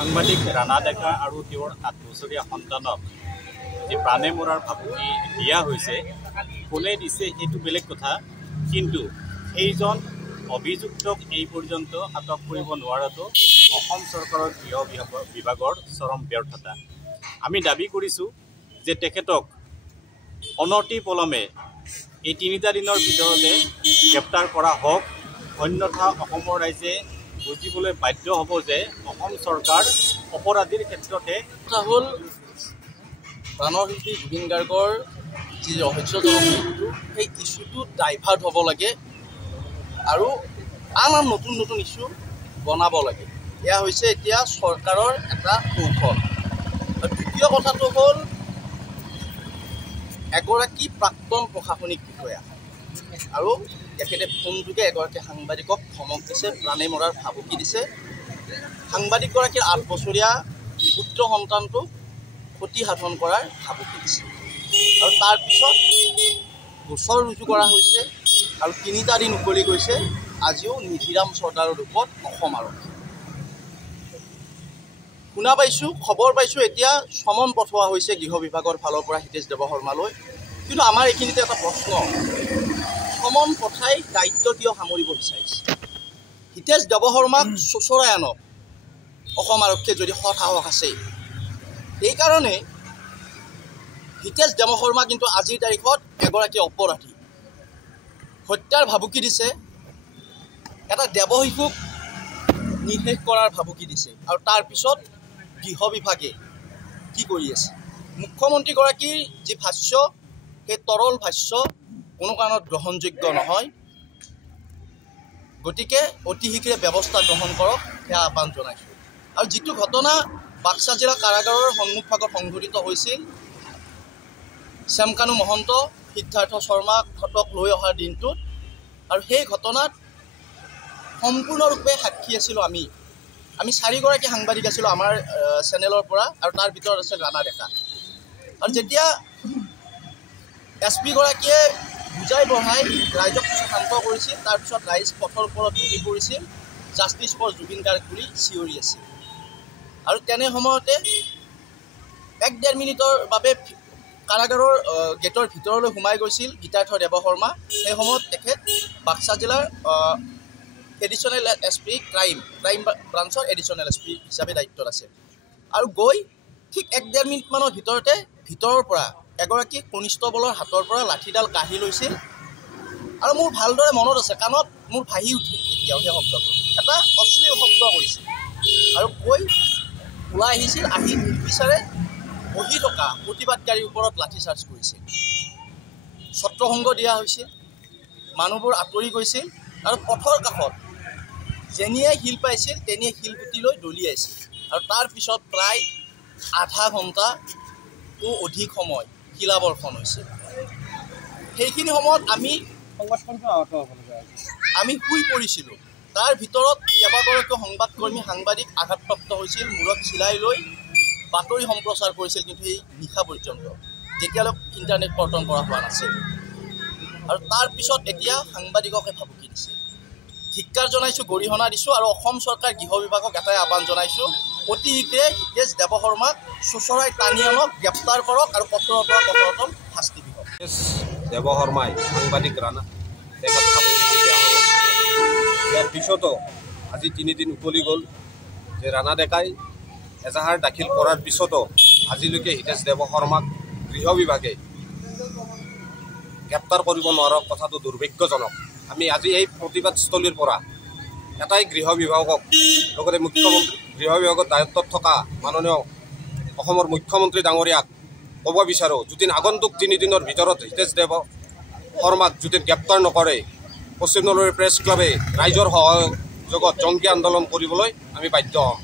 সাংবাদিক ৰাণা ডেকা আৰু তেওঁৰ 8 বছৰীয়া সন্তানক যে প্ৰাণে মৰাৰ ভাবুকি দিয়া হৈছে, কোনে দিছে সেইটো বেলেগ কথা, কিন্তু সেইজন অভিযুক্তক এই পৰ্যন্ত আটক কৰিব নোৱাৰাটো অসম চৰকাৰৰ গৃহ বিভাগৰ চৰম ব্যৰ্থতা। আমি দাবী কৰিছোঁ যে তেখেতক অনতি পলমে এই 3টা দিনৰ ভিতৰতে গ্ৰেপ্তাৰ কৰা হওক, অন্যথা অসমৰ ৰাইজে বুজিবলৈ বাধ্য হ'ব যে অসম চৰকাৰ অপৰাধীৰ ক্ষেত্ৰতে হ'ল প্ৰাণৰ শিল্পী জুবিন গাৰ্গৰ যি ৰহস্যজনক মৃত্যু, সেই ইছ্যুটো ডাইভাৰ্ট হ'ব লাগে আৰু আন নতুন নতুন ইছ্যু বনাব লাগে। এয়া হৈছে এতিয়া চৰকাৰৰ এটা কৌশল। আৰু দ্বিতীয় কথাটো হ'ল এগৰাকী প্ৰাক্তন প্ৰশাসনিক বিষয়া আৰু তেখেতে ফোনযোগে এগৰাকী সাংবাদিকক ধমক দিছে, প্ৰাণে মৰাৰ ভাবুকি দিছে। সাংবাদিকগৰাকীৰ 8 বছৰীয়া পুত্ৰ সন্তানটোক ক্ষতি সাধন কৰাৰ ভাবুকি দিছে আৰু তাৰপিছত গোচৰ ৰুজু কৰা হৈছে আৰু 3টা দিন উকলি গৈছে। আজিও নিধিৰাম চৰ্দাৰৰ ৰূপত অসম আৰক্ষী। শুনা পাইছোঁ, খবৰ পাইছোঁ এতিয়া সমন পঠোৱা হৈছে গৃহ বিভাগৰ ফালৰ পৰা হিতেশ দেৱশৰ্মালৈ। কিন্তু আমাৰ এইখিনিতে এটা প্ৰশ্ন, সমন পঠাই দায়িত্ব কিয় সামৰিব বিচাৰিছে? হিতেশ দেৱশৰ্মাক চোঁচৰাই আনক অসম আৰক্ষীয়ে যদি সৎ সাহস আছে। সেইকাৰণে হিতেশ দেৱশৰ্মা কিন্তু আজিৰ তাৰিখত এগৰাকী অপৰাধী। হত্যাৰ ভাবুকি দিছে, এটা দেৱশিশুক নিৰ্শেষ কৰাৰ ভাবুকি দিছে আৰু তাৰপিছত গৃহ বিভাগে কি কৰি আছে? মুখ্যমন্ত্ৰীগৰাকীৰ যি ভাষ্য, সেই তৰল ভাষ্য কোনো কাৰণত গ্ৰহণযোগ্য নহয়। গতিকে অতি শীঘ্ৰে ব্যৱস্থা গ্ৰহণ কৰক, সেয়া আহ্বান জনাইছোঁ। আৰু যিটো ঘটনা বাক্সা জিলা কাৰাগাৰৰ সন্মুখভাগত সংঘটিত হৈছিল, শ্যামকানু মহন্ত, সিদ্ধাৰ্থ শৰ্মাহঁতক লৈ অহাৰ দিনটোত, আৰু সেই ঘটনাত সম্পূৰ্ণৰূপে সাক্ষী আছিলোঁ আমি 4গৰাকী সাংবাদিক আছিলোঁ আমাৰ চেনেলৰ পৰা, আৰু তাৰ ভিতৰত আছিল ৰাণা ডেকা। আৰু যেতিয়া SP-গৰাকীয়ে বুজাই বঢ়াই ৰাইজক শান্ত কৰিছিল, তাৰপিছত ৰাইজ পথৰ ওপৰত বহি পৰিছিল, জাষ্টিছ ফৰ জুবিন গাৰ্গ বুলি চিঞৰি আছিল। আৰু তেনে সময়তে 1-1.5 মিনিটৰ বাবে কাৰাগাৰৰ গেটৰ ভিতৰলৈ সোমাই গৈছিল গীতাৰ্থ দেৱশৰ্মা। সেই সময়ত তেখেত বাক্সা জিলাৰ এডিশ্যনেল SP ক্ৰাইম ব্ৰাঞ্চৰ এডিশ্যনেল SP হিচাপে দায়িত্বত আছে। আৰু গৈ ঠিক 1-1.5 মিনিটমানৰ ভিতৰতে ভিতৰৰ পৰা এগৰাকী কনিষ্টবলৰ হাতৰ পৰা লাঠিডাল কাঢ়ি লৈছিল। আৰু মোৰ ভালদৰে মনত আছে, কাণত মোৰ ভাহি উঠে এতিয়াও সেই শব্দটো, এটা অশ্লীল শব্দ কৰিছিল। আৰু কৈ ওলাই আহিছিল, আহি নিৰ্বিচাৰে বহি থকা প্ৰতিবাদকাৰীৰ ওপৰত লাঠিচাৰ্জ কৰিছিল। ছত্ৰভংগ দিয়া হৈছিল, মানুহবোৰ আঁতৰি গৈছিল আৰু পথৰ কাষত যেনিয়ে শিল পাইছিল তেনিয়ে শিলগুটি লৈ দলিয়াইছিল। আৰু তাৰপিছত প্ৰায় আধা ঘণ্টাও অধিক সময় শিলাবৰ্ষণ হৈছিল। সেইখিনি সময়ত আমি শুই পৰিছিলোঁ। তাৰ ভিতৰত কেইবাগৰাকীও সাংবাদিক আঘাতপ্ৰাপ্ত হৈছিল, মূৰত চিলাই লৈ বাতৰি সম্প্ৰচাৰ কৰিছিল, কিন্তু সেই নিশা পৰ্যন্ত, যেতিয়ালৈ ইণ্টাৰনেট কৰ্তন কৰা হোৱা নাছিল। আৰু তাৰপিছত এতিয়া সাংবাদিককে ভাবুকি দিছে। ধিক্কাৰ জনাইছোঁ, গৰিহণা দিছোঁ, আৰু অসম চৰকাৰ গৃহ বিভাগক এটাই আহ্বান জনাইছোঁ, অতি শীঘ্ৰে হিতেশ দেৱশৰ্মাক চোঁচৰাই টানি আনক, গ্ৰেপ্তাৰ কৰক আৰু কঠোৰৰ পৰা কঠোৰতম শাস্তি দিয়ক। হিতেশ দেৱশৰ্মাই সাংবাদিক ৰাণা ডেকাক ভাবুকি দিয়া হ'ল। ইয়াৰ পিছতো আজি 3 দিন উকলি গ'ল যে ৰাণা ডেকাই এজাহাৰ দাখিল কৰাৰ পিছতো আজিলৈকে হিতেশ দেৱশৰ্মাক গৃহ বিভাগে গ্ৰেপ্তাৰ কৰিব নোৱাৰা কথাটো দুৰ্ভাগ্যজনক। আমি আজি এই প্ৰতিবাদস্থলীৰ পৰা এটাই গৃহ বিভাগক, লগতে গৃহ বিভাগৰ দায়িত্বত থকা মাননীয় অসমৰ মুখ্যমন্ত্ৰী ডাঙৰীয়াক ক'ব বিচাৰোঁ, যদি আগন্তুক 3 দিনৰ ভিতৰত হিতেশ দেৱশৰ্মাক যদি গ্ৰেপ্তাৰ নকৰে, পশ্চিম নলবাৰী প্ৰেছ ক্লাবে ৰাইজৰ সহযোগত জংকী আন্দোলন কৰিবলৈ আমি বাধ্য হ'ম।